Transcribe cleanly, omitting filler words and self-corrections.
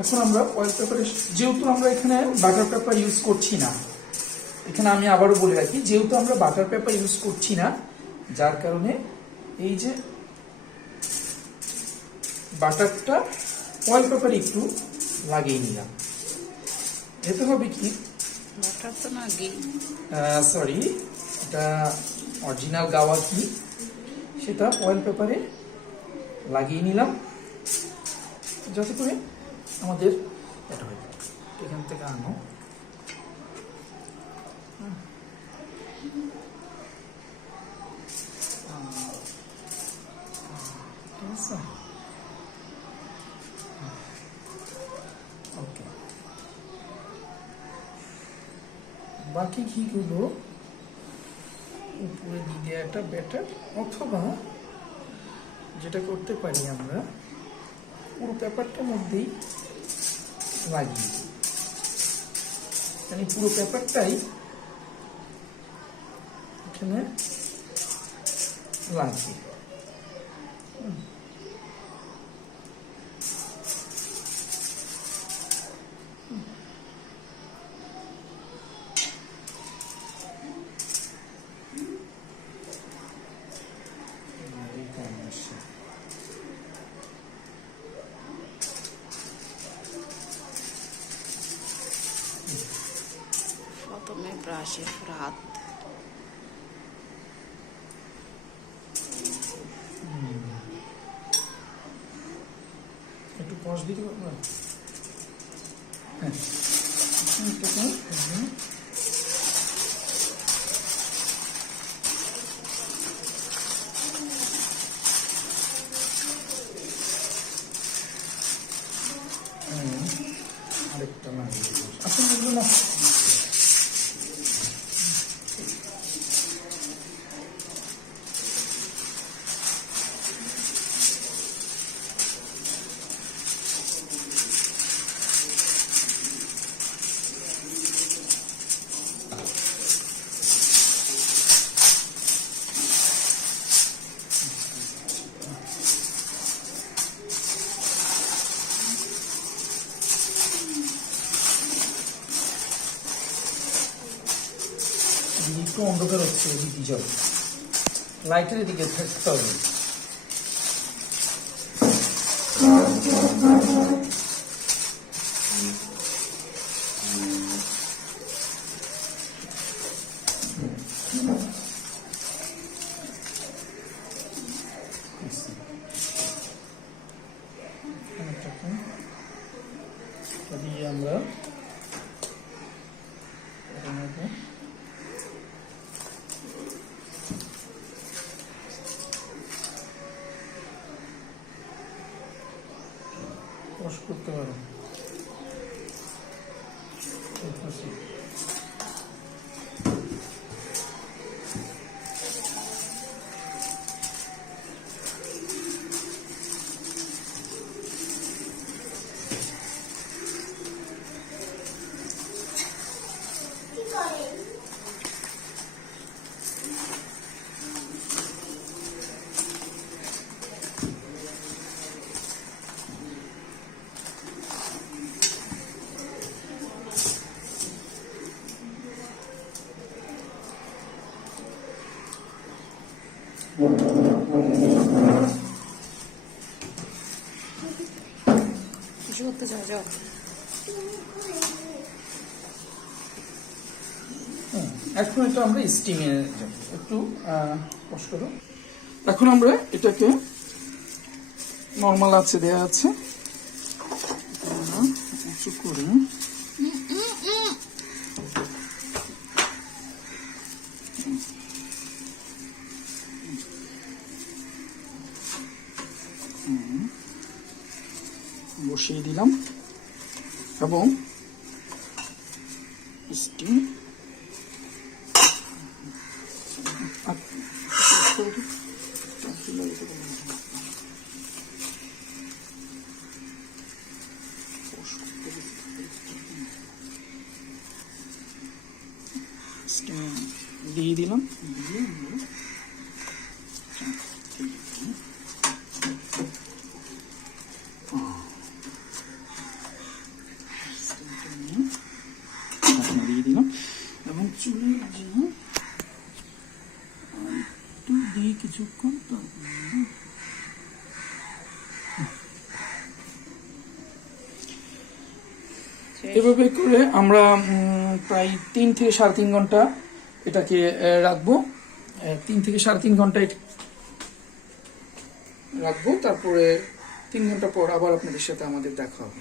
এখন আমরা অয়েল পেপারে, যেহেতু আমরা এখানে বাটার পেপার ইউজ করছি না, এখানে আমি আবারও বলে রাখি, যেহেতু আমরা বাটার পেপার ইউজ করছি না, যার কারণে এই যে বাটারটা অয়েল পেপারে একটু লাগিয়ে নিলাম। এতে হবে কি, বাটার তো না ঘি, সরি, এটা অরিজিনাল গাওয়া ঘি, সেটা অয়েল পেপারে লাগিয়ে নিলাম যাতে করে আমাদের এটা হয়। এখান থেকে আনো, ঠিক আছে, ওকে। বাকি ঘিগুলো উপরে দিয়ে একটা ব্যাটার, অথবা যেটা করতে পারি আমরা পুরো পেপারটার মধ্যেই লাগিয়ে দিই, মানে পুরো পেপারটাই এখানে লাগিয়ে প্রথমে ব্রাশে হাত, একটু পজ দিতে পারবো। হ্যাঁ, আরেকটা লাগিয়ে দিই। আসলে এগুলো না, একটু অন্ধকার হচ্ছে, এদিকে যাও, লাইটের এদিকে থাকতে হবে। দিয়ে আমরা ওয়াশ করতে পারো। কিছু করতে চাও, যাও। এখন এটা আমরা স্টিমে একটু ওয়াশ করো। এখন আমরা এটাকে নর্মাল আছে দেয়া আছে, উঁচু করে বসিয়ে দিলাম এবং স্টিম দিয়ে দিলাম, দিয়ে কিছুক্ষণ তো এভাবে করে আমরা প্রায় 3 থেকে 3.5 ঘন্টা এটাকে রাখবো। 3 থেকে 3.5 ঘন্টা রাখবো, তারপরে 3 ঘন্টা পর আবার আপনাদের সাথে আমাদের দেখা হবে।